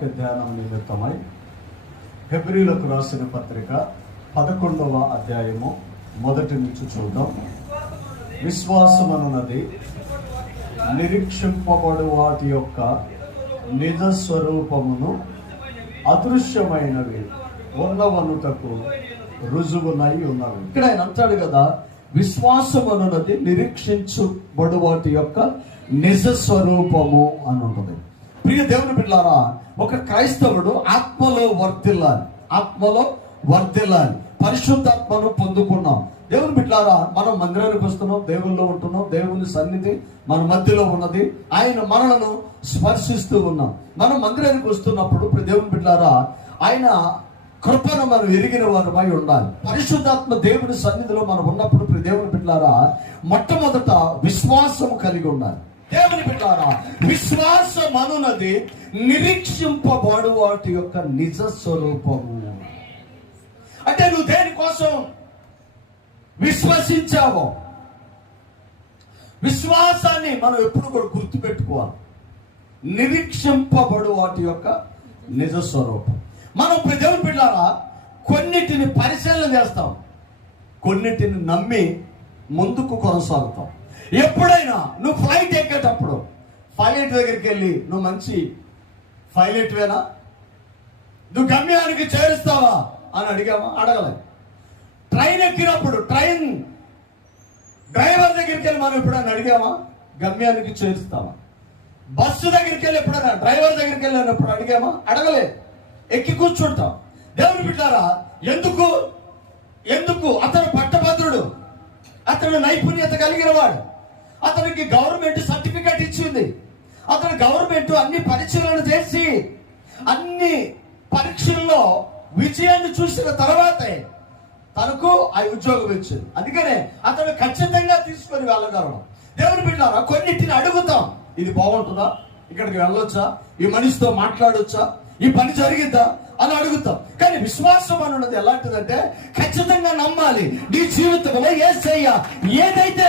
వాక్య ధ్యానం నిమిత్తమై ఫిబ్రిలకు రాసిన పత్రిక పదకొండవ అధ్యాయము మొదటి నుంచి చూద్దాం. విశ్వాసం అనున్నది నిరీక్షింపబడు వాటి యొక్క నిజ స్వరూపమును అదృశ్యమైనవి ఉన్నవనుటకు రుజువునై ఉన్నవి. ఇక్కడ ఆయన అంటాడు కదా విశ్వాసం అనున్నది నిరీక్షించబడు వాటి యొక్క నిజ స్వరూపము అని ఉంటుంది ప్రియ దేవుని పిల్లారా ఒక క్రైస్తవుడు ఆత్మలో వర్తిల్లాలి ఆత్మలో వర్తిల్లాలి పరిశుద్ధాత్మను పొందుకున్నాం. దేవుని బిడ్డారా మనం మందిరానికి వస్తున్నాం దేవుల్లో ఉంటున్నాం దేవుని సన్నిధి మన మధ్యలో ఉన్నది. ఆయన మనలను స్పర్శిస్తూ ఉన్నాం. మనం మందిరానికి వస్తున్నప్పుడు దేవుని బిడ్డారా ఆయన కృపను మనం ఎరిగిన వారమై ఉండాలి. పరిశుద్ధాత్మ దేవుని సన్నిధిలో మనం ఉన్నప్పుడు దేవుని బిడ్డారా మొట్టమొదట విశ్వాసం కలిగి ఉండాలి. దేవుని బిడ్డారా విశ్వాసం అనున్నది నిరీక్షింపబడు వాటి యొక్క నిజ స్వరూపము అంటే నువ్వు దేనికోసం విశ్వసించావో? విశ్వాసాన్ని మనం ఎప్పుడు కూడా గుర్తుపెట్టుకోవాలి. నిరీక్షింపబడు వాటి యొక్క నిజ స్వరూపం. మనం ఇప్పుడు దేవుని బిడ్డారా కొన్నిటిని పరిశీలన చేస్తాం. కొన్నిటిని నమ్మి ముందుకు కొనసాగుతాం. ఎప్పుడైనా నువ్వు ఫ్లైట్ ఎక్కేటప్పుడు పైలట్ దగ్గరికి వెళ్ళి నువ్వు మంచి పైలట్ వేనా? నువ్వు గమ్యానికి చేరుస్తావా? అని అడిగామా? అడగలే. ట్రైన్ ఎక్కినప్పుడు ట్రైన్ డ్రైవర్ దగ్గరికి వెళ్ళి మనం ఎప్పుడైనా అడిగామా? గమ్యానికి చేరుస్తావా? బస్సు దగ్గరికి వెళ్ళి ఎప్పుడైనా డ్రైవర్ దగ్గరికి వెళ్ళినప్పుడు అడిగామా? అడగలే. ఎక్కి కూర్చుంటాం. దేవుని బిడ్డారా ఎందుకు ఎందుకు అతను పట్టభద్రుడు? అతను నైపుణ్యత కలిగిన వాడు. అతనికి గవర్నమెంట్ సర్టిఫికేట్ ఇచ్చింది. అతను గవర్నమెంట్ అన్ని పరీక్షలను చేసి అన్ని పరీక్షల్లో విజయాన్ని చూసిన తర్వాతే తనకు ఆ ఉద్యోగం ఇచ్చింది అందుకనే అతను ఖచ్చితంగా తీసుకొని వెళ్ళగలడం దేవుని బిడ్డారా కొన్నిటిని అడుగుతాం. ఇది బాగుంటుందా? ఇక్కడికి వెళ్ళొచ్చా? ఈ మనిషితో మాట్లాడొచ్చా? ఈ పని జరిగిద్దా అని అడుగుతాం. కానీ విశ్వాసం అని ఉన్నది ఎలాంటిదంటే ఖచ్చితంగా నమ్మాలి. నీ జీవితంలో ఏసయ్య ఏదైతే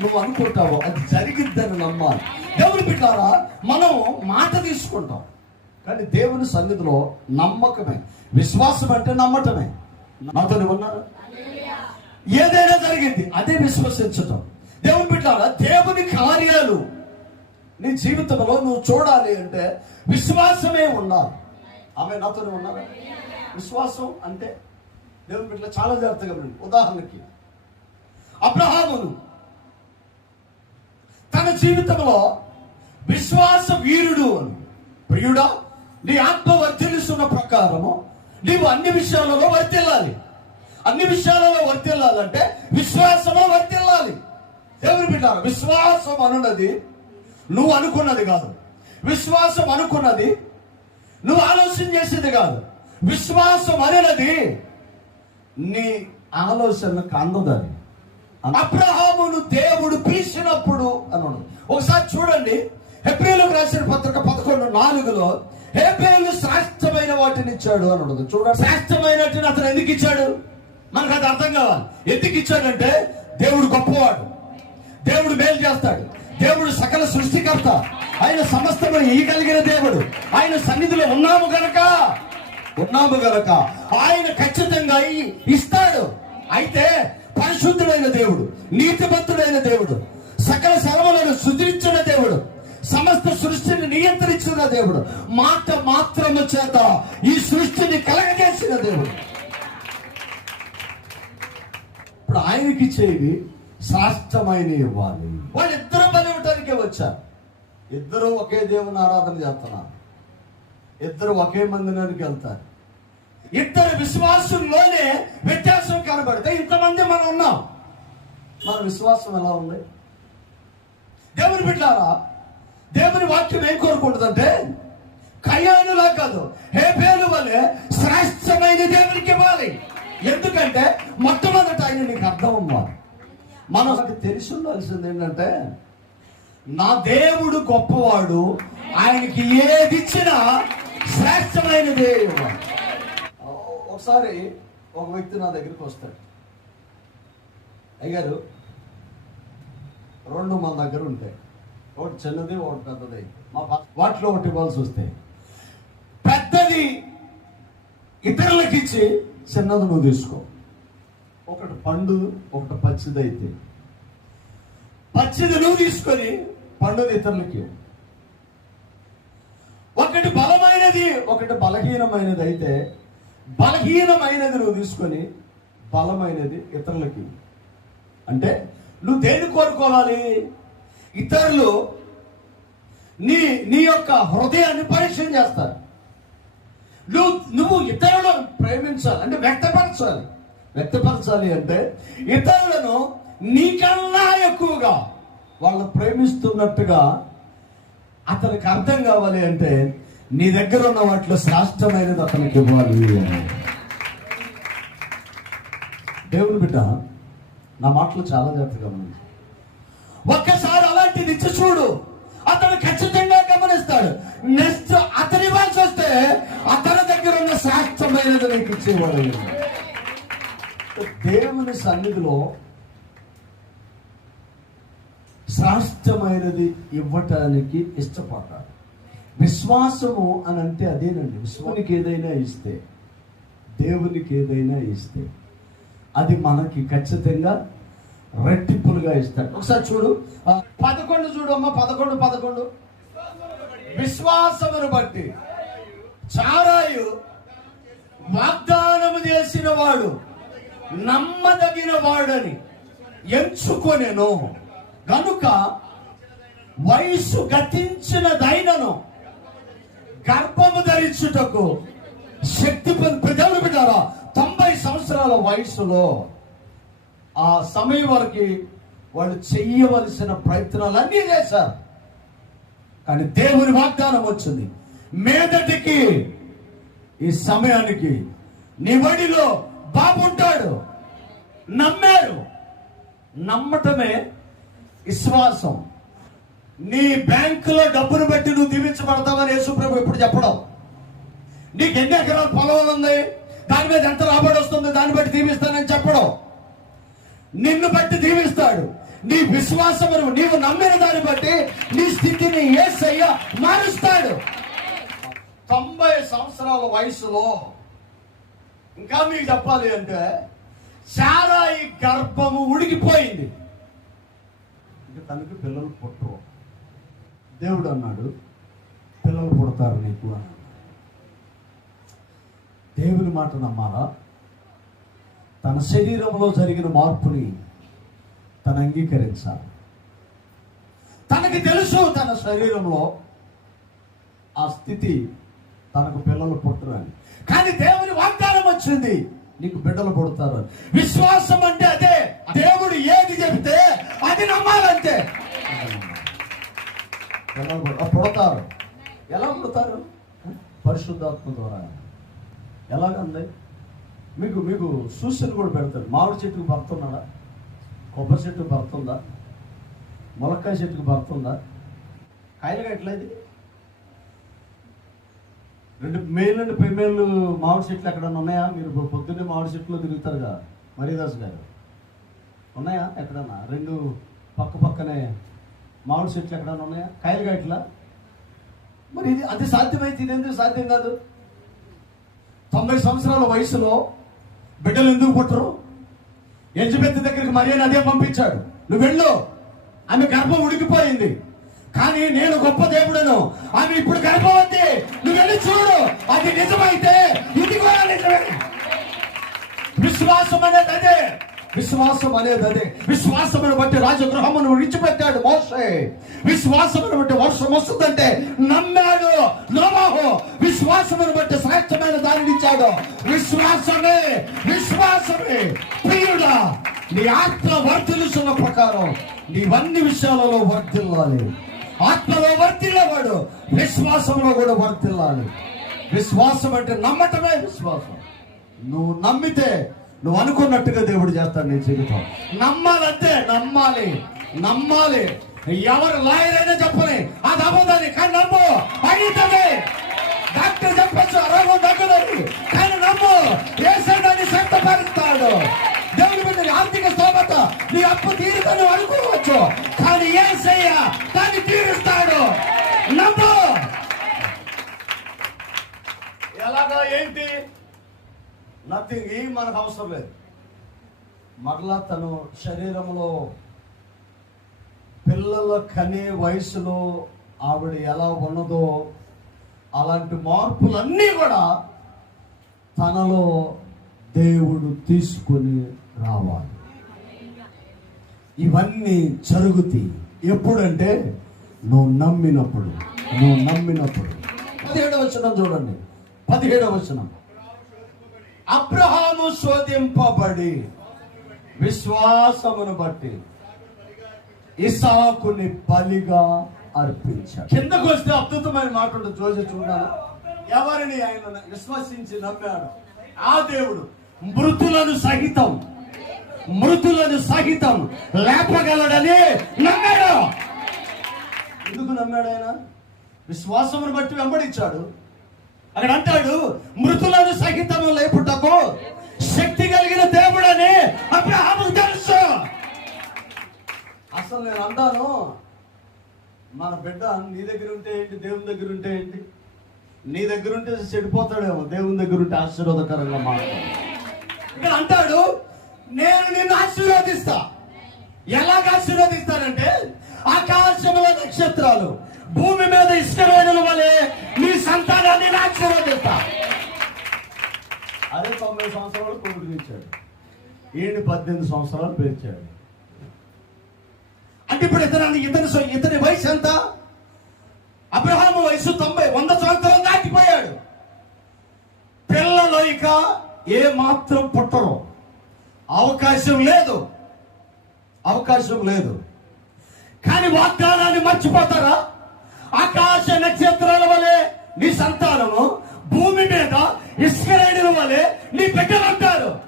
నువ్వు అనుకుంటావో అది జరిగిద్దని నమ్మాలి. దేవుని బిడ్డారా మనం మాట తీసుకుంటాం. కానీ దేవుని సన్నిధిలో నమ్మకమే. విశ్వాసం అంటే నమ్మటమే. నాతో ఉన్నారు? ఏదైనా జరిగింది అదే విశ్వసించటం. దేవుని బిడ్డారా దేవుని కార్యాలు నీ జీవితంలో నువ్వు చూడాలి అంటే విశ్వాసమే ఉండాలి. ఆమె నాతో ఉన్నారా? విశ్వాసం అంటే దేవుని బిడ్డలో చాలా జాగ్రత్తగా ఉదాహరణకి అబ్రహామును తన జీవితంలో విశ్వాస వీరుడు అని. ప్రియుడా నీ ఆత్మ వర్తిల్లుస్తున్న ప్రకారము నీవు అన్ని విషయాలలో వర్తిల్లాలి అన్ని విషయాలలో వర్తిల్లాలంటే విశ్వాసము వర్తిల్లాలి ఎవరు బిడ్డారు విశ్వాసం అనున్నది నువ్వు అనుకున్నది కాదు. విశ్వాసం అనుకున్నది నువ్వు ఆలోచన చేసేది కాదు. విశ్వాసం అనేది నీ ఆలోచనకు అందదని అబ్రహామును దేవుడు పిలిచినప్పుడు అని ఒకసారి చూడండి హెబ్రిలకు రాసిన పత్రిక పదకొండు నాలుగులో హెబ్రిలు శ్రేష్టమైన వాటిని ఇచ్చాడు అని ఉన్నది చూడండి. శ్రేష్టమైనటిని అతను ఎందుకు ఇచ్చాడు? మనకు అది అర్థం కావాలి. ఎందుకు ఇచ్చాడంటే దేవుడు గొప్పవాడు. దేవుడు మేలు చేస్తాడు. దేవుడు సకల సృష్టికర్త. ఆయన సమస్తము ఇయ్యగలిగిన దేవుడు. ఆయన సన్నిధిలో ఉన్నాము గనక. ఉన్నాము గనక. ఆయన ఖచ్చితంగా ఇస్తాడు. అయితే పరిశుద్ధుడైన దేవుడు నీతిమంతుడైన దేవుడు సకల సర్వలను సుధరించిన దేవుడు సమస్త సృష్టిని నియంత్రించిన దేవుడు మాట మాత్రము చేత ఈ సృష్టిని కలగజేసిన దేవుడు. ఇప్పుడు ఆయనకి చేయి శాస్త్రమైన ఇవ్వాలి. వాళ్ళిద్దరు బలి ఇవ్వటానికే వచ్చారు. ఇద్దరు ఒకే దేవుని ఆరాధన చేస్తున్నారు. ఇద్దరు ఒకే మందిరానికి వెళ్తారు. ఇద్దరు విశ్వాసంలోనే వ్యత్యాసం కనబడితే ఇంతమంది మనం ఉన్నాం. మన విశ్వాసం ఎలా ఉంది? దేవుని బిడ్డారా దేవుని వాక్యం ఏం కోరుకుంటుందంటే కయ్యానులా కాదు హే పేరు వలె శ్రేష్టమైన దేవునికి ఇవ్వాలి. ఎందుకంటే మొట్టమొదట ఆయన నీకు అర్థం అవ్వాలి మనం అది తెలిసి ఉండాల్సింది ఏంటంటే నా దేవుడు గొప్పవాడు ఆయనకి ఏది ఇచ్చినా శ్రేష్టమైనదే ఇవ్వాలి. ఒకసారి ఒక వ్యక్తి నా దగ్గరికి వస్తాడు. అయ్యారు రెండు మన దగ్గర ఉంటాయి. ఒకటి చిన్నది ఒకటి పెద్దది. మా వాటిలో ఒకటి ఇవ్వాల్సి వస్తే. పెద్దది ఇతరులకి ఇచ్చి చిన్నది నువ్వు తీసుకో. ఒకటి పండు ఒకటి పచ్చిది అయితే. పచ్చిది నువ్వు తీసుకొని పండుది ఇతరులకి ఒకటి బలమైనది ఒకటి బలహీనమైనది అయితే బలహీనమైనది నువ్వు తీసుకొని బలమైనది ఇతరులకి. అంటే నువ్వు దేని కోరుకోవాలి? ఇతరులు నీ నీ యొక్క హృదయాన్ని పరీక్ష చేస్తారు. నువ్వు నువ్వు ఇతరులను ప్రేమించాలి అంటే వ్యక్తపరచాలి. వ్యక్తపరచాలి అంటే ఇతరులను నీకన్నా ఎక్కువగా వాళ్ళు ప్రేమిస్తున్నట్టుగా అతనికి అర్థం కావాలి అంటే నీ దగ్గర ఉన్న వాటిలో శ్రేష్టమైనది అతనికి ఇవ్వాలి దేవుని బిడ్డ నా మాటలు చాలా జాగ్రత్తగా ఉంది ఒక్కసారి అలాంటిది ఇచ్చి చూడు అతను ఖచ్చితంగా గమనిస్తాడు. నెక్స్ట్ అతని ఇవ్వాల్సి వస్తే అతని దగ్గర ఉన్న శ్రేష్టమైనది నీకు ఇచ్చేవాడు దేవుని సన్నిధిలో శ్రేష్టమైనది ఇవ్వటానికి ఇష్టపడ్డాడు. విశ్వాసము అని అంటే అదేనండి. విశ్వానికి ఏదైనా ఇస్తే దేవునికి ఏదైనా ఇస్తే అది మనకి ఖచ్చితంగా రెట్టింపులుగా ఇస్తాడు. ఒకసారి చూడు. పదకొండు చూడు అమ్మ పదకొండు పదకొండు. విశ్వాసమును బట్టి చారాయు వాగ్దానము చేసిన వాడు నమ్మదగిన వాడని ఎంచుకొనెను. గనుక వయసు గతించిన దైనను గర్భము ధరించుటకు శక్తి ప్రజలు పెట్టారా తొంభై సంవత్సరాల వయసులో ఆ సమయం వరకు వాళ్ళు చెయ్యవలసిన ప్రయత్నాలన్నీ చేశారు. కానీ దేవుని వాగ్దానం వచ్చింది. మీదటికి ఈ సమయానికి నీ వడిలో బాబుంటాడు నమ్మారు. నమ్మటమే విశ్వాసం. నీ బ్యాంకులో డబ్బును బట్టి నువ్వు దీవించబడతావని యేసుప్రభు ఇప్పుడు చెప్పడం. నీకు ఎన్ని ఎకరాల పొలం ఉంది దాని మీద ఎంత రాబడి వస్తుంది? దాన్ని బట్టి దీవిస్తానని చెప్పడం. నిన్ను బట్టి దీవిస్తాడు. నీ విశ్వాసమును నీవు నమ్మిన దాన్ని బట్టి నీ స్థితిని ఏసయ్య మారుస్తాడు. తొంభై సంవత్సరాల వయసులో ఇంకా మీకు చెప్పాలి అంటే చారాయి గర్భము ఉడికిపోయింది. ఇంకా తనకి పిల్లలు పుట్టరు. దేవుడు అన్నాడు పిల్లలు పుడతారు నీకు అని దేవుని మాట నమ్మాలా? తన శరీరంలో జరిగిన మార్పుని తను అంగీకరించాలి. తనకి తెలుసు తన శరీరంలో ఆ స్థితి తనకు పిల్లలు పుట్టరని. అని కానీ దేవుని వాగ్దానం వచ్చింది నీకు బిడ్డలు పుడతారు అని. విశ్వాసం అంటే అదే. దేవుడు ఏది చెబితే అది నమ్మాలంటే పుడతారు? ఎలా పుడతారు? పరిశుద్ధాత్మ ద్వారా. ఎలాగంది? మీకు మీకు సూచన కూడా పెడతారు. మామిడి చెట్టుకు భర్తున్నాడా కొబ్బరి చెట్టుకు భర్తుందా ములక్కాయ చెట్టుకు భర్తుందా కాయలుగా ఎట్లేదు రెండు మేల్ నుండి ఫిమేల్ మామిడి చెట్లు ఎక్కడన్నా ఉన్నాయా? మీరు పొద్దున్నే మామిడి చెట్లు తిరుగుతారుగా మరీదాస్ గారు. ఉన్నాయా ఎక్కడన్నా? రెండు పక్క పక్కనే మామిడి చెట్లు ఎక్కడన్నా ఉన్నాయా? కాయలు ఎట్లా మరి ఇది అది సాధ్యమైతే ఇది ఎందుకు సాధ్యం కాదు? తొంభై సంవత్సరాల వయసులో బిడ్డలు ఎందుకు పుట్టరు? ఎలిజబెత్ దగ్గరికి మరీ అదే పంపించాడు. నువ్వు వెళ్ళు. ఆమె గర్భం ఉడికిపోయింది. కానీ నేను గొప్ప దేవుడను. ఆమె ఇప్పుడు గర్భవతి నువ్వు వెళ్ళి చూడు. అది నిజమైతే ఇది కూడా నిజమే. విశ్వాసం అనేది అదే. విశ్వాసం అనేది అదే విశ్వాసమును బట్టి రాజగృహమును విడిచిపెట్టాడు మోసే విశ్వాసమును బట్టి వర్షం వస్తుందంటే నమ్మాడు నోమాహు విశ్వాసమును బట్టి శ్రేష్టమైన దానిని ఇచ్చాడు. విశ్వాసమే విశ్వాసమే. ప్రియుడా నీ ఆత్మ వర్తిల్లుతున్న ప్రకారం నీవన్ని విషయాలలో వర్తిల్లాలి ఆత్మలో వర్తిల్లేవాడు విశ్వాసంలో కూడా వర్తిల్లాలి విశ్వాసం అంటే నమ్మటమే విశ్వాసం. నువ్వు నమ్మితే నువ్వు అనుకున్నట్టుగా దేవుడు చేస్తాడు నీ జీవితం. నమ్మాలంటే నమ్మాలి. నమ్మాలి. ఎవరు లాయర్ అయినా చెప్పని అది అవ్వదని కానీ నమ్ము. అయితది డాక్టర్ చెప్పచ్చు అరవై దగ్గరని కానీ నమ్ము. ఏసైనాన్ని సిద్ధపరుస్తాడు దేవుని మీద ఆర్థిక స్తోమత నీ అప్పు తీరుతని అనుకోవచ్చు. కానీ ఏసయ్య దాన్ని తీరుస్తాడు. నమ్ము. నథింగ్ ఏం మనకు అవసరం లేదు. మరలా తను శరీరంలో పిల్లల కనే వయసులో ఆవిడ ఎలా ఉన్నదో అలాంటి మార్పులన్నీ కూడా తనలో దేవుడు తీసుకొని రావాలి. ఇవన్నీ జరుగుతాయి. ఎప్పుడంటే నువ్వు నమ్మినప్పుడు నువ్వు నమ్మినప్పుడు. పదిహేడవ వచనం చూడండి. పదిహేడవ వచనం. అబ్రహాము శోధింపబడి విశ్వాసమును బట్టి ఇసాకుని బలిగా అర్పించాడు. కిందకు వస్తే అద్భుతమైన మాట ఉంటుంది. చూసి చూడాలి. ఎవరిని ఆయన విశ్వసించి నమ్మాడు? ఆ దేవుడు. మృతులను సహితం మృతులను సహితం లేపగలడని నమ్మాడు. ఎందుకు నమ్మాడు ఆయన? విశ్వాసమును బట్టి వెంబడించాడు. అక్కడ అంటాడు మృతులను సహితం లేపుటకు శక్తి కలిగిన దేవుడని అబ్రహాముకు తెలుసు. అసలు నేను అంటాను మన బిడ్డ నీ దగ్గర ఉంటే ఏంటి? దేవుని దగ్గర ఉంటే ఏంటి? నీ దగ్గర ఉంటే చెడిపోతాడేమో దేవుని దగ్గర ఉంటే ఆశీర్వాదకరంగా మాట్లాడు ఇక్కడ అంటాడు నేను నిన్ను ఆశీర్వదిస్తా. ఎలాగ ఆశీర్వదిస్తానంటే ఆకాశముల నక్షత్రాలు భూమి మీద ఇష్టమైన వలె నీ సంతానాన్ని నేను ఆశీర్వదిస్తా. అదే తొంభై సంవత్సరాలు కొడుకు ఇచ్చాడు ఈయన పద్దెనిమిది సంవత్సరాలు పెంచాడు. అంటే ఇప్పుడు ఇతను ఇతని ఇతని వయసు ఎంత? అబ్రహాము వయసు తొంభై వంద సంవత్సరాలు దాటిపోయాడు. పిల్లలు ఇక ఏ మాత్రం పుట్టరు. అవకాశం లేదు. అవకాశం లేదు. కానీ వాగ్దానాన్ని మర్చిపోతారా? ఆకాశ నక్షత్రాల వలె నీ సంతానము భూమి మీద ఇస్కరైన వలె నీ బిడ్డలు అంటారు.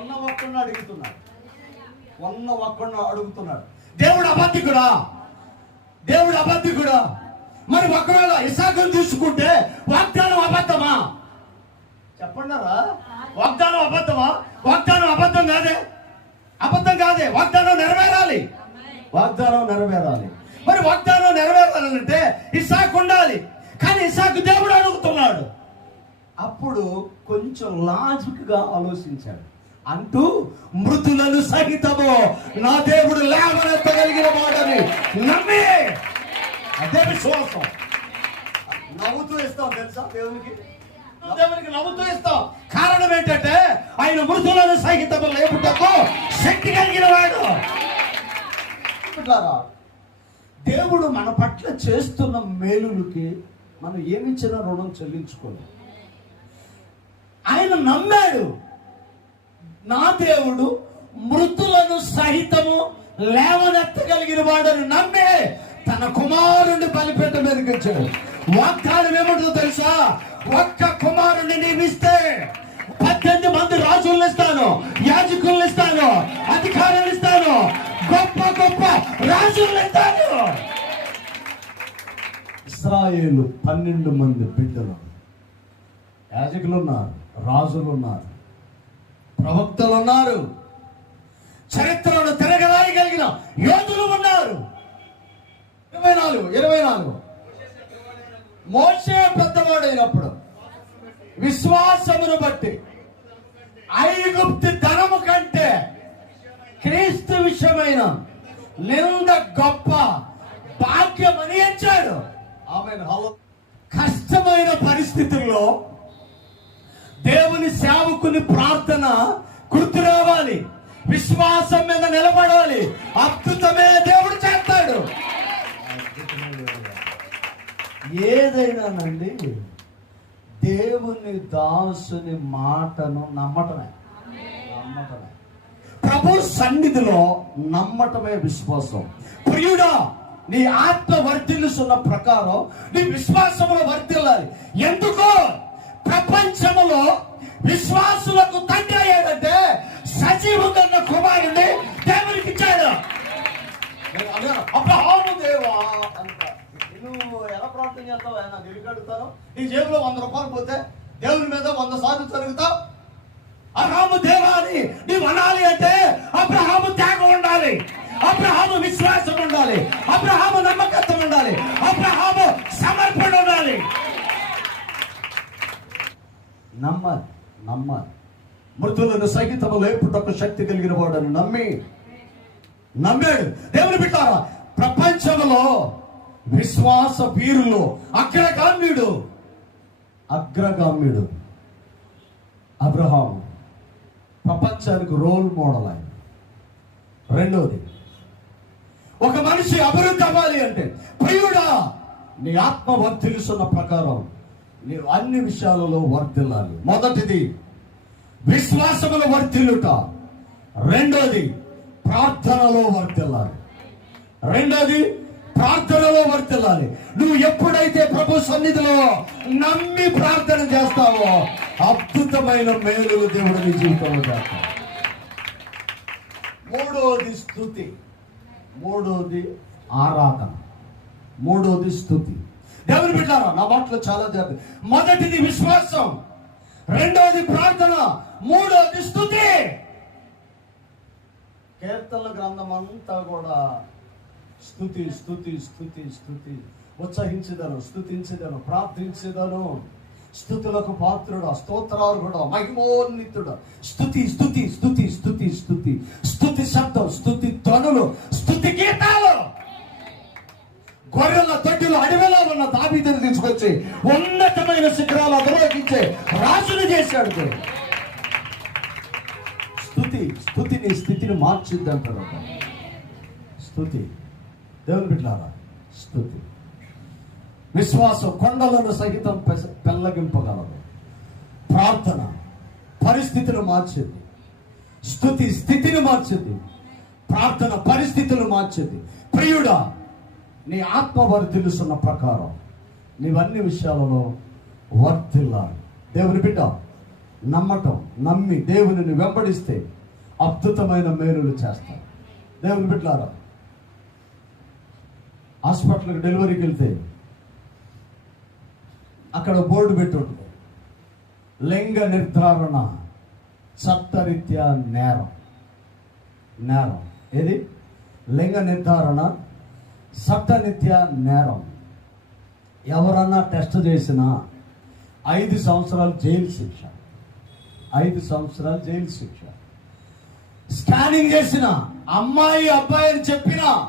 ఉన్న ఒక్కడిని అడుగుతున్నాడు. ఉన్న ఒక్కడిని అడుగుతున్నాడు. దేవుడు అబద్ధికుడా? దేవుడు అబద్ధికుడా? మరి ఒకవేళ ఇసాకును తీసుకుంటే వాగ్దానం అబద్ధమా? చెప్పండారా? వాగ్దానం అబద్ధమా? వాగ్దానం అబద్ధం కాదే. అబద్ధం కాదే. వాగ్దానం నెరవేరాలి. వాగ్దానం నెరవేరాలి. మరి వాగ్దానం నెరవేరాలంటే ఇసాకు ఉండాలి. కానీ ఇసాకు దేవుడు అడుగుతున్నాడు. అప్పుడు కొంచెం లాజిక్గా ఆలోచించాడు. అంటూ మృతులను సహితము నా దేవుడు లేవనెత్తగలిగిన వాడని నమ్మి. అదే విశ్వాసం. నవ్వుతూ ఇస్తాం తెలుసా దేవునికి? దేవునికి నవ్వుతూ ఇస్తాం. కారణం ఏంటంటే ఆయన మృతులను సహితము లేపుటకు శక్తి కలిగిన వాడు. దేవుడు మన పట్ల చేస్తున్న మేలులకి మనం ఏమిచ్చినా రుణం చెల్లించుకోలేదు ఆయన నమ్మాడు. నా దేవుడు మృతులను సహితము లేవనెత్తగలిగిన వాడని నమ్మే తన కుమారుణ్ణి బలిపెట్ట మీదకి వచ్చాడు వాగ్దానం ఏమంటుందో తెలుసా? ఒక్క కుమారుణ్ణి నియమిస్తే పద్దెనిమిది మంది రాజులను ఇస్తాను యాజకులను ఇస్తాను అధికారులు ఇస్తాను గొప్ప గొప్ప రాజులను ఇస్తాను. ఇస్రాయేలు పన్నెండు మంది బిడ్డలు. యాజకులు ఉన్నారు రాజులు ఉన్నారు ప్రవక్తలు ఉన్నారు చరిత్రను తిరగరాయగలిగిన యోధులు ఉన్నారు. ఇరవై నాలుగు ఇరవై నాలుగు. మోసే పెద్దవాడైనప్పుడు విశ్వాసమును బట్టి ఐగుప్తి ధనము కంటే క్రీస్తు విషయమైన నింద గొప్ప భాగ్యమని ఎంచాడు. ఆమె కష్టమైన పరిస్థితుల్లో దేవుని సేవకుని ప్రార్థన గుర్తు రావాలి. విశ్వాసం మీద నిలబడాలి. అద్భుతమే దేవుడు చేస్తాడు. ఏదైనానండి దేవుని దాసుని మాటను నమ్మటమే. నమ్మటమే. ప్రభు సన్నిధిలో నమ్మటమే విశ్వాసం. ప్రియుడా నీ ఆత్మ వర్ధిల్లుతున్న ప్రకారం నీ విశ్వాసములో వర్ధిల్లాలి. ఎందుకో ప్రపంచములో విశ్వాసులకు తండ్రి అయ్యాడంటే సజీవంగా ఉన్న కుమారుడిని దేవునికి ఇచ్చాడు. అబ్రహాము దేవా అంట. నువ్వు ఎలా ప్రార్థన చేస్తావు? ఆయన తిరిగి అడుగుతాను. నీ జేబులో వంద రూపాయలు పోతే దేవుని మీద వంద సార్లు జరుగుతావు అబ్రహాము దేవా అని నీవు అనాలి అంటే అబ్రహాము త్యాగం ఉండాలి అబ్రహాము విశ్వాసం ఉండాలి అబ్రహాము నమ్మకత్వం ఉండాలి. అబ్రహాము సమర్పణ ఉండాలి. నమ్మాలి నమ్మాలి మృతులను సహితము లేపుటకు శక్తి కలిగిన వాడని నమ్మి నమ్మాడు. దేవుని బిడ్డారా ప్రపంచంలో విశ్వాస వీరులు అగ్రగామ్యుడు అగ్రగామ్యుడు అబ్రహాము. ప్రపంచానికి రోల్ మోడల్ ఆయన. రెండవది ఒక మనిషి అభివృద్ధి అవ్వాలి అంటే ప్రియుడా నీ ఆత్మ వర్ధిల్లుతున్న ప్రకారం నీవు అన్ని విషయాలలో వర్ధిల్లాలి. మొదటిది విశ్వాసములు వర్ధిల్లుట. రెండోది ప్రార్థనలో వర్తిల్లాలి రెండోది ప్రార్థనలో వర్తిల్లాలి నువ్వు ఎప్పుడైతే ప్రభు సన్నిధిలో నమ్మి ప్రార్థన చేస్తావో అద్భుతమైన మేలులు దేవుడు నీ జీవితంలో చేస్తావు మూడోది స్థుతి. మూడోది ఆరాధన. మూడోది స్థుతి. దేవుని బిడ్డారా నా మాటలో చాలా జరిగింది మొదటిది విశ్వాసం. రెండోది ప్రార్థన. మూడోది స్థుతి. కీర్తనల గ్రంథం అంతా కూడా స్థుతి స్థుతి స్థుతి స్థుతి. ఉత్సహించదను స్థుతించదను ప్రార్థించదను. స్థుతులకు పాత్రుడు స్తోత్రాలు కూడా మహిమోన్నితుడు. స్థుతి స్థుతి స్థుతి స్థుతి స్థుతి. స్థుతి శబ్దం స్థుతి ధ్వనులు స్థుతి గీతాలు. గొర్రెల తొట్టులు అడవిలో ఉన్న దాబీదని తీసుకొచ్చి ఉన్నతమైన శిఖరాలు అధిరోహించే రాజును చేశాడు స్థుతి స్థుతిని స్థితిని మార్చిద్ది అంటారు స్థుతి. దేవుని బిడ్డారా స్థుతి. విశ్వాసం కొండలను సహితం పెస- పెళ్ళగింపగలదు ప్రార్థన పరిస్థితులు మార్చింది. స్థుతి స్థితిని మార్చింది. ప్రార్థన పరిస్థితులు మార్చింది. ప్రియుడా నీ ఆత్మ వర్ధిల్లుస్తున్న ప్రకారం నీవన్ని విషయాలలో వర్ధిల్లాలి. దేవుని బిడ్డ నమ్మటం నమ్మి దేవుని వెంబడిస్తే అద్భుతమైన మేలులు చేస్తాం దేవుని బిడ్డారా హాస్పిటల్కి డెలివరీకి వెళ్తే అక్కడ బోర్డు పెట్టి లింగ నిర్ధారణ చట్టరీత్యా నేరం. నేరం. ఏది? లింగ నిర్ధారణ చట్టరీత్యా నేరం. ఎవరన్నా టెస్ట్ చేసినా ఐదు సంవత్సరాలు జైలు శిక్ష. ఐదు సంవత్సరాలు జైలు శిక్ష. స్కానింగ్ చేసిన అమ్మాయి అబ్బాయి అని చెప్పిన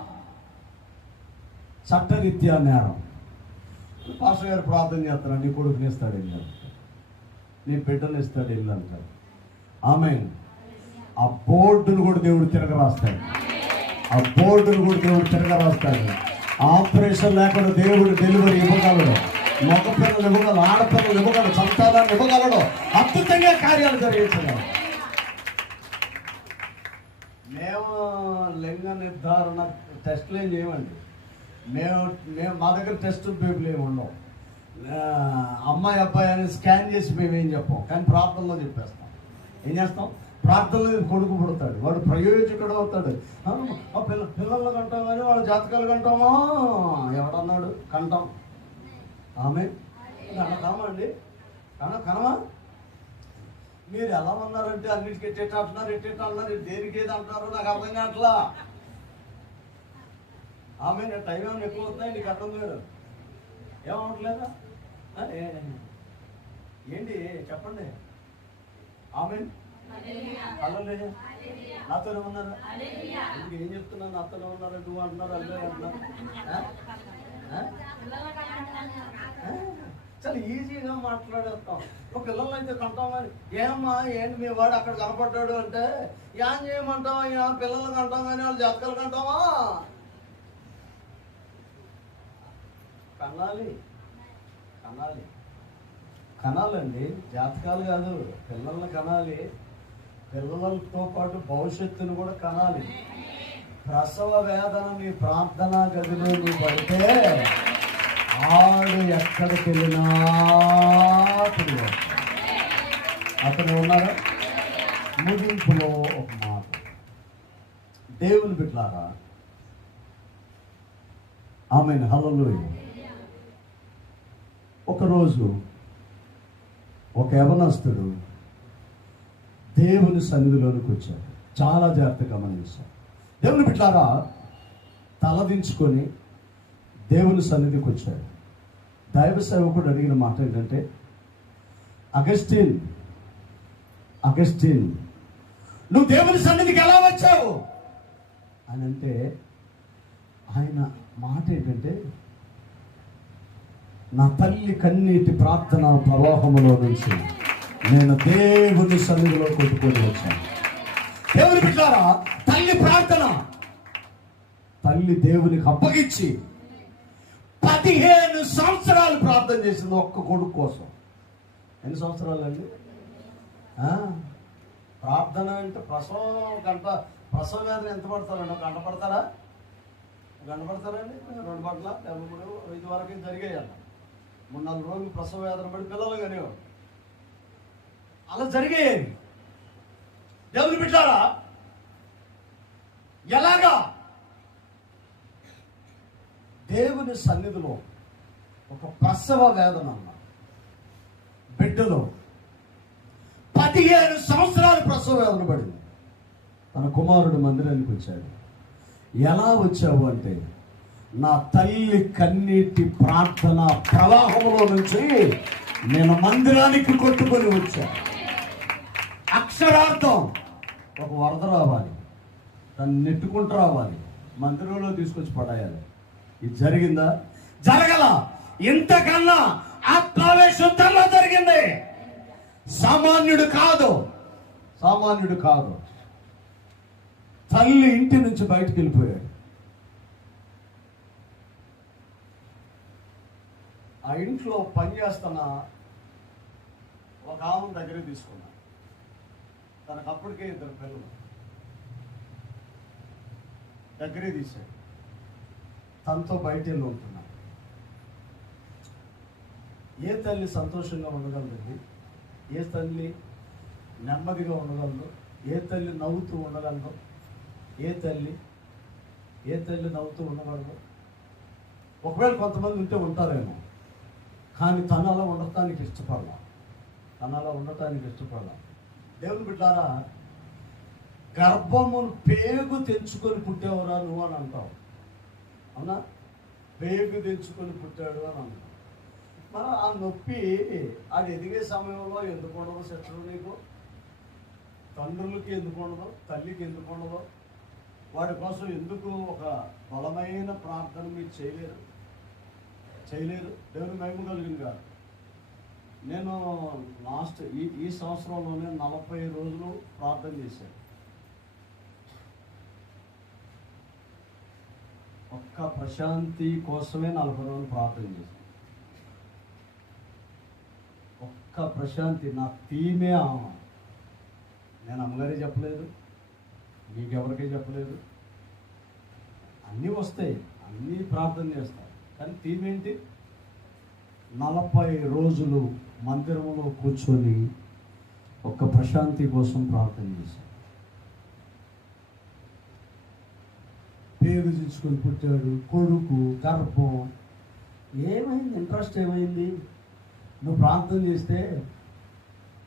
చట్టరీత్యా నేరం. పాస్టర్ గారు ప్రార్థన చేస్తారా నీ కొడుకుని ఇస్తాడు వెళ్ళి నీ బిడ్డను ఇస్తాడు వెళ్ళి అంటాడు ఆమె ఆ బోర్డును కూడా దేవుడు తిరగ రాస్తాడు. ఆ బోర్డును కూడా దేవుడు తిరగరాస్తాడు ఆపరేషన్ లేకుండా దేవుడు డెలివరీ ఇవ్వగలడు. మగ పిల్లలు ఇవ్వగలడు ఆడపిల్లలు ఇవ్వగలడు సంతానాన్ని ఇవ్వగలడు. అద్భుతంగా కార్యాలు జరిగించగలడు మేము లింగ నిర్ధారణ టెస్ట్లు ఏం చేయమండి? మేము మేము మా దగ్గర టెస్ట్ పేపర్లు ఏమి ఉండవు. అమ్మాయి అబ్బాయి అని స్కాన్ చేసి మేము ఏం చెప్పాం. కానీ ప్రార్థనలో చెప్పేస్తాం. ఏం చేస్తాం? ప్రార్థనలో కొడుకు పుడతాడు. వాడు ప్రయోజకుడు అవుతాడు. ఆ, పిల్ల పిల్లలు కంటాం కానీ వాళ్ళ జాతకాలు కంటామా ఎవడన్నాడు? కంటాం ఆమె కనకామండి కన కనమా మీరు ఎలా ఉన్నారంటే అన్నిటికీ ఎట్టేట అంటున్నారు ఎట్టేట అంటున్నారు దేనికి ఏది అంటున్నారు నాకు అర్థం కావట్లా. ఆమె టైం ఏమైనా ఎక్కువ అవుతున్నాయి నీకు అర్థం లేదు ఏమవట్లేదా ఏంటి? చెప్పండి. ఆమె? అల్లలే నాతోనే ఉన్నారా? ఇంక ఏం చెప్తున్నాను నాతోనే ఉన్నారా? నువ్వు అంటున్నారు? అల్లే అంటున్నారు? చాలా ఈజీగా మాట్లాడేస్తాం. ఒక పిల్లలు అయితే కంటామని ఏమ్మా ఏంటి మీ వాడు అక్కడ కనపడ్డాడు అంటే ఏం చేయమంటావా అయ్యా? పిల్లలు కంటాం కానీ వాళ్ళు జాతకాలు కంటామా కనాలి. కనాలి. కనాలండి జాతకాలు కాదు పిల్లల్ని కనాలి. పిల్లలతో పాటు భవిష్యత్తును కూడా కనాలి. ప్రసవ వేదన నీ ప్రార్థనా గదిలో నీ పడితే ఆడు ఎక్కడికి వెళ్ళినా అతను ఉన్నారా? ముగింపులో ఒక మాట. దేవుని బిడ్లారా ఆమె హలలు ఒకరోజు ఒక యవనస్తుడు దేవుని సన్నిధిలోనికి వచ్చాడు. చాలా జాగ్రత్తగా గమనించాడు. దేవుని బిడ్డారా తలదించుకొని దేవుని సన్నిధికి వచ్చాడు. దైవ సేవకుడు అడిగిన మాట ఏంటంటే అగస్టిన్ అగస్టిన్ నువ్వు దేవుని సన్నిధికి ఎలా వచ్చావు? అని అంటే ఆయన మాట ఏంటంటే నా తల్లి కన్నీటి ప్రార్థన ప్రవాహములో నుంచి నేను దేవుని సన్నిధిలో కొట్టుకొని వచ్చాను. దేవుని బిడ్డారా తల్లి ప్రార్థన. తల్లి దేవునికి అప్పగించి పదిహేను సంవత్సరాలు ప్రార్థన చేసింది ఒక్క కొడుకు కోసం. ఎన్ని సంవత్సరాలు అండి ప్రార్థన అంటే ప్రసవం గంట ప్రసవ వేదన ఎంత పడతారండి? గంట పడతారా? గంట పడతారండి రెండు పట్ల డెబ్బై మూడు ఐదు వరకు జరిగాయి? అన్న మూడు నాలుగు రోజులు ప్రసవ వేదన పడి పిల్లలు కానివాడు అలా జరిగాయి దేవుని బిడ్డారా ఎలాగా? దేవుని సన్నిధిలో ఒక ప్రసవ వేదన అన్న. బిడ్డలో పదిహేను సంవత్సరాలు ప్రసవ వేదన పడింది. తన కుమారుడు మందిరానికి వచ్చాడు. ఎలా వచ్చావు అంటే నా తల్లి కన్నీటి ప్రార్థన ప్రవాహంలో నుంచి నేను మందిరానికి కొట్టుకొని వచ్చాను అక్షరార్థం. ఒక వరద రావాలి. దాన్ని నెట్టుకుంటూ రావాలి. మందిరంలో తీసుకొచ్చి పడాయాలి. ఇది జరిగిందా? జరగల. ఇంతకన్నా ఆత్మావేశంలో జరిగింది. సామాన్యుడు కాదు. సామాన్యుడు కాదు. తల్లి ఇంటి నుంచి బయటకు వెళ్ళిపోయాడు. ఆ ఇంట్లో పనిచేస్తున్న ఒక ఆమె దగ్గర తీసుకున్నా. తనకు అప్పటికే ఇద్దరు పిల్లలు. దగ్గరే తీశాడు. తనతో బయట వెళ్ళి ఉంటున్నా. ఏ తల్లి సంతోషంగా ఉండగలదండి? ఏ తల్లి నెమ్మదిగా ఉండగలదు? ఏ తల్లి నవ్వుతూ ఉండగలదు? ఏ తల్లి ఏ తల్లి నవ్వుతూ ఉండగలదు? ఒకవేళ కొంతమంది ఉంటే ఉంటారేమో. కానీ తను అలా ఉండటానికి ఇష్టపడలా. తను అలా ఉండటానికి ఇష్టపడలా. దేవుని బిడ్డారా గర్భమును పేగు తెంచుకొని పుట్టేవరా నువ్వు అని అంటావు. అవునా? పేగు తెంచుకొని పుట్టాడు అని అంటావు. మరి ఆ నొప్పి అది ఎదిగే సమయంలో ఎందుకు ఉండదు శత్రువు నీకు? తండ్రులకి ఎందుకు ఉండదు? తల్లికి ఎందుకు ఉండదు? వాడి కోసం ఎందుకు ఒక బలమైన ప్రార్థన మీరు చేయలేరు? చేయలేరు. దేవుని మహిమ కలిగింది కాదు. నేను లాస్ట్ ఈ ఈ సంవత్సరంలోనే నలభై రోజులు ప్రార్థన చేశాను. ఒక్క ప్రశాంతి కోసమే నలభై రోజులు ప్రార్థన చేశాను. ఒక్క ప్రశాంతి నా థీమే ఆమె నేను అమ్మగారే చెప్పలేదు. మీకెవరికీ చెప్పలేదు. అన్నీ వస్తాయి. అన్నీ ప్రార్థన చేస్తాయి కానీ థీమ్ ఏంటి? నలభై రోజులు మందిరంలో కూర్చొని ఒక్క ప్రశాంతి కోసం ప్రార్థన చేశాను పేరు తెచ్చుకొని పుట్టాడు కొడుకు గర్భం. ఏమైంది? ఇంట్రెస్ట్ ఏమైంది? నువ్వు ప్రార్థన చేస్తే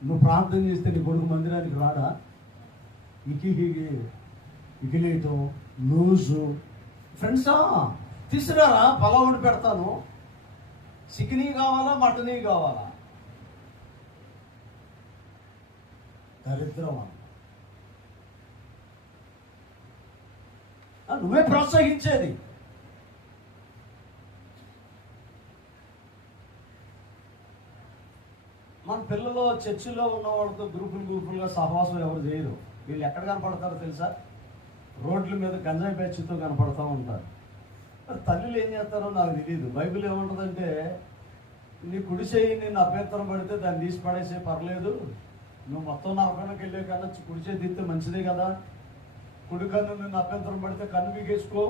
నువ్వు ప్రార్థన చేస్తే నీ కొడుకు మందిరానికి రాడా? ఇకి ఇకిలేయటం లూజు. ఫ్రెండ్సా? తీసుకురారా? పలావుడు పెడతాను. చికెనీ కావాలా మటనీ కావాలా? దరిద్రం అన్న. నువ్వే ప్రోత్సహించేది. మన పిల్లలు చర్చిలో ఉన్న వాళ్ళతో గ్రూపులు గ్రూపులుగా సహవాసం ఎవరు చేయరు. వీళ్ళు ఎక్కడ కనపడతారో తెలుసా? రోడ్ల మీద గంజాయి బ్యాచ్తో కనపడతా ఉంటారు. తల్లులు ఏం చేస్తారో నాకు తెలియదు బైబిల్ ఏముంటుందంటే నీ కుడి చేయి నేను అభ్యంతరం పడితే దాన్ని తీసి పడేసే పర్లేదు. నువ్వు మొత్తం నరకానికి వెళ్ళే కన్నా కుడి చేయి మంచిదే కదా. కుడి కన్ను నేను అభ్యంతరం పడితే కన్ను మీకేసుకో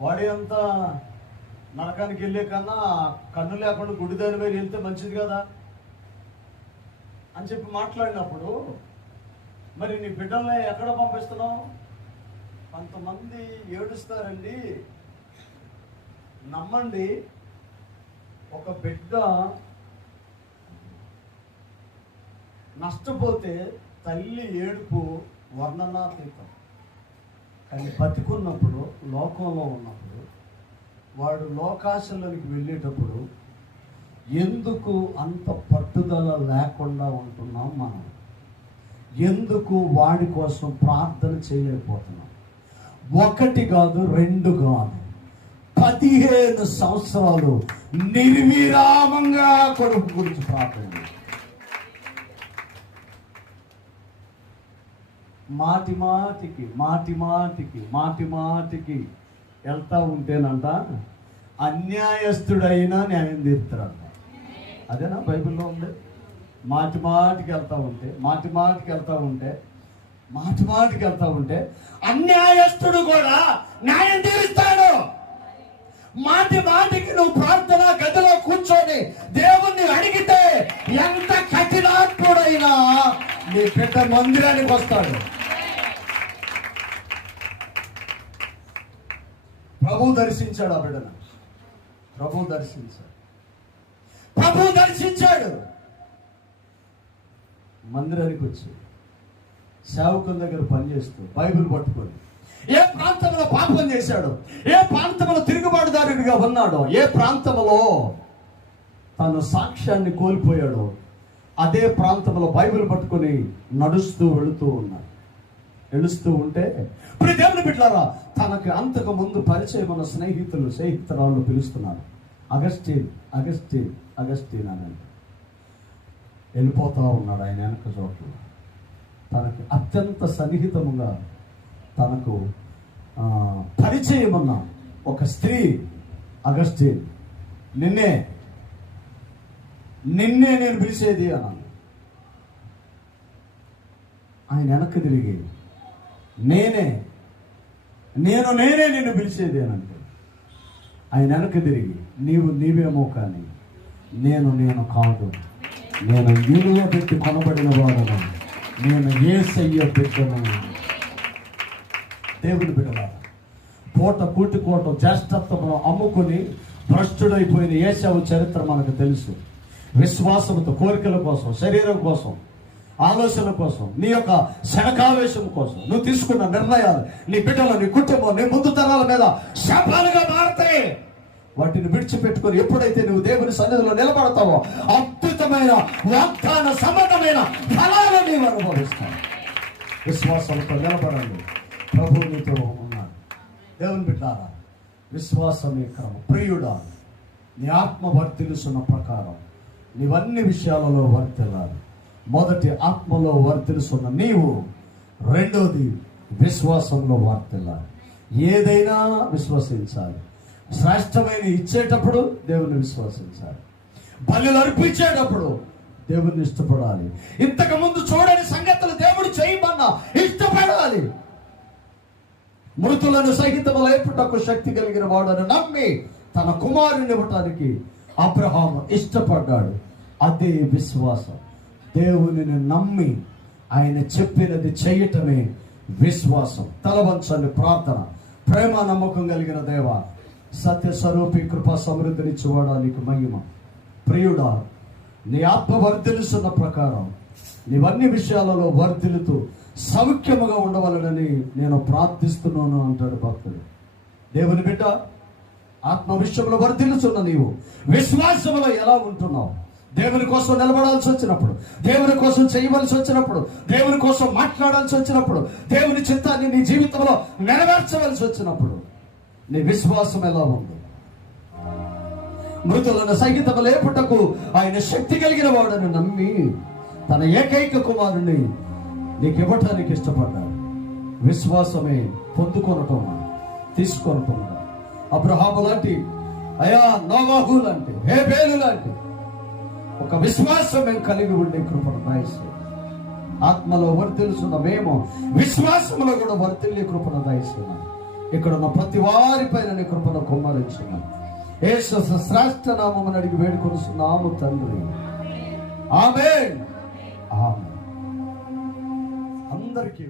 బాడీ అంతా నరకానికి వెళ్ళే కన్నా కన్ను లేకుండా గుడి దాని మీద వెళ్తే మంచిది కదా. అని చెప్పి మాట్లాడినప్పుడు మరి నీ బిడ్డల్ని ఎక్కడ పంపిస్తున్నావు? కొంతమంది ఏడుస్తారండి. నమ్మండి ఒక బిడ్డ నష్టపోతే తల్లి ఏడుపు వర్ణనాతీతం. కానీ బతికున్నప్పుడు లోకంలో ఉన్నప్పుడు వాడు లోకాశంలోనికి వెళ్ళేటప్పుడు ఎందుకు అంత పట్టుదల లేకుండా ఉంటున్నాం మనం? ఎందుకు వాడి కోసం ప్రార్థన చేయలేకపోతున్నాం? ఒకటి కాదు రెండు కాదు. పదిహేను సంవత్సరాలు నిర్విరామంగా కొడుకు గురించి ప్రార్థన మాటి మాటికి మాటి మాటికి మాటి మాటికి వెళ్తా ఉంటేనంట అన్యాయస్తుడైనా న్యాయం తీరుతారంట అదేనా బైబిల్లో ఉంది? మాటి మాటికి వెళ్తా ఉంటే మాటి మాటికి వెళ్తా ఉంటే మాటి మాటికి వెళ్తా ఉంటే అన్యాయస్తుడు కూడా న్యాయం తీరుస్తాడు. మాటి మాటికి నువ్వు ప్రార్థన గదిలో కూర్చొని దేవుణ్ణి అడిగితే ఎంత కఠినాత్ముడైనా నీ బిడ్డ మందిరానికి వస్తాడు. ప్రభు దర్శించాడు ఆ బిడ్డను. ప్రభు దర్శించాడు. ప్రభు దర్శించాడు. మందిరానికి వచ్చి సేవకుల దగ్గర పనిచేస్తూ బైబిల్ పట్టుకొని ఏ ప్రాంతంలో పాపం చేశాడు? ఏ ప్రాంతంలో తిరుగుబాటుదారుడిగా ఉన్నాడో? ఏ ప్రాంతంలో తను సాక్ష్యాన్ని కోల్పోయాడో? అదే ప్రాంతంలో బైబిల్ పట్టుకొని నడుస్తూ వెళుతూ ఉన్నాడు. వెళుస్తూ ఉంటే ఇప్పుడు దేవుని బిడ్డారా తనకి అంతకు ముందు పరిచయం ఉన్న స్నేహితులు స్నేహితురాళ్ళు పిలుస్తున్నారు. అగస్టిన్ అగస్టిన్ అగస్టిన్ అని వెళ్ళిపోతూ వెళ్ళిపోతా ఉన్నాడు ఆయన వెనక చోట్ల. తనకి అత్యంత సన్నిహితముగా తనకు పరిచయం ఉన్న ఒక స్త్రీ అగస్టిన్ నిన్నే నిన్నే నేను పిలిచేది అన్నాను ఆయన వెనక్కి తిరిగి నేనే నేను నేనే నిన్ను పిలిచేది అని అంటే ఆయన వెనక్కి తిరిగి నీవు నీవేమో కానీ నేను నేను కాదు. నేను విలువ పెట్టి కొనబడిన వాడను. నేను ఏ సయ్య పెట్టను దేవుని బిడ్డలా పూట కూటి కోట జ్యేష్ఠత్వమును అమ్ముకుని భ్రష్టుడైపోయిన ఏసావు చరిత్ర మనకు తెలుసు. విశ్వాసంతో కోరికల కోసం శరీరం కోసం ఆలోచన కోసం నీ యొక్క శనకావేశం కోసం నువ్వు తీసుకున్న నిర్ణయాలు నీ బిడ్డలు నీ కుటుంబం నీ ముందు తరాల మీద శాపాలుగా మారతాయి. వాటిని విడిచిపెట్టుకొని ఎప్పుడైతే నువ్వు దేవుని సన్నిధిలో నిలబడతావో అద్భుతమైన వాగ్దాన సమతమైన ఫలాలు నీవు అనుభవిస్తావు. విశ్వాసంతో నిలబడండి. ప్రభు మీతో ఉన్నాడు. దేవుని బిడ్డారా విశ్వాసమే క్రమం. ప్రియుడా నీ ఆత్మ వర్తిలుసున్న ప్రకారం నీవన్ని విషయాలలో వర్తిల్లాలి మొదటి ఆత్మలో వర్తిలుసున్న నీవు రెండోది విశ్వాసంలో వర్తిల్లాలి ఏదైనా విశ్వసించాలి. శ్రేష్టమైన ఇచ్చేటప్పుడు దేవుని విశ్వసించాలి. బలులు అర్పించేటప్పుడు దేవుణ్ణి ఇష్టపడాలి. ఇంతకు ముందు చూడని సంగతులు దేవుడు చేయమన్నా ఈ మృతులను సహితం లేపుటకు శక్తి కలిగిన వాడని నమ్మి తన కుమారుని ఇవ్వటానికి అబ్రహాం ఇష్టపడ్డాడు. అదే విశ్వాసం. దేవునిని నమ్మి ఆయన చెప్పినది చేయటమే విశ్వాసం. తలవంచని ప్రార్థన. ప్రేమ నమ్మకం కలిగిన దేవ సత్య స్వరూపి కృపా సమృద్ధినిచ్చేవాడా నీకు మహిమ. ప్రియుడా నీ ఆత్మ వర్ధిలుస్తున్న ప్రకారం నీవన్ని విషయాలలో వర్ధిలుతూ సౌఖ్యముగా ఉండవలనని నేను ప్రార్థిస్తున్నాను అంటాడు భక్తుడు. దేవుని బిడ్డ ఆత్మ విషయంలో వర్ధిల్లుచున్న నీవు. విశ్వాసములో ఎలా ఉంటున్నావు? దేవుని కోసం నిలబడాల్సి వచ్చినప్పుడు దేవుని కోసం చేయవలసి వచ్చినప్పుడు దేవుని కోసం మాట్లాడాల్సి వచ్చినప్పుడు దేవుని చిత్తాన్ని నీ జీవితంలో నెరవేర్చవలసి వచ్చినప్పుడు నీ విశ్వాసం ఎలా ఉంది? మృతులను సహితము లేపుటకు ఆయన శక్తి కలిగిన వాడని నమ్మి తన ఏకైక కుమారుని నీకు ఇవ్వటానికి ఇష్టపడ్డాడు విశ్వాసమే పొందుకొనటం తీసుకొనటం అబ్రహాము లాంటి అయా నోవాహు లాంటి హే హేబేలు లాంటి ఒక విశ్వాసం మేము కలిగి ఉండే కృపను దయచేయండి. ఆత్మలో వర్తిల్చున్న మేము విశ్వాసంలో కూడా వర్తిల్లి కృపను దయచేస్తున్నాం ఇక్కడ ఉన్న ప్రతి వారిపైన నీ కృపను కుమ్మరించున్నాం యేసు శ్రేష్ఠ నామం అడిగి వేడుకొనిస్తున్నాము తండ్రి. ఆమె ఆమె అందరికీ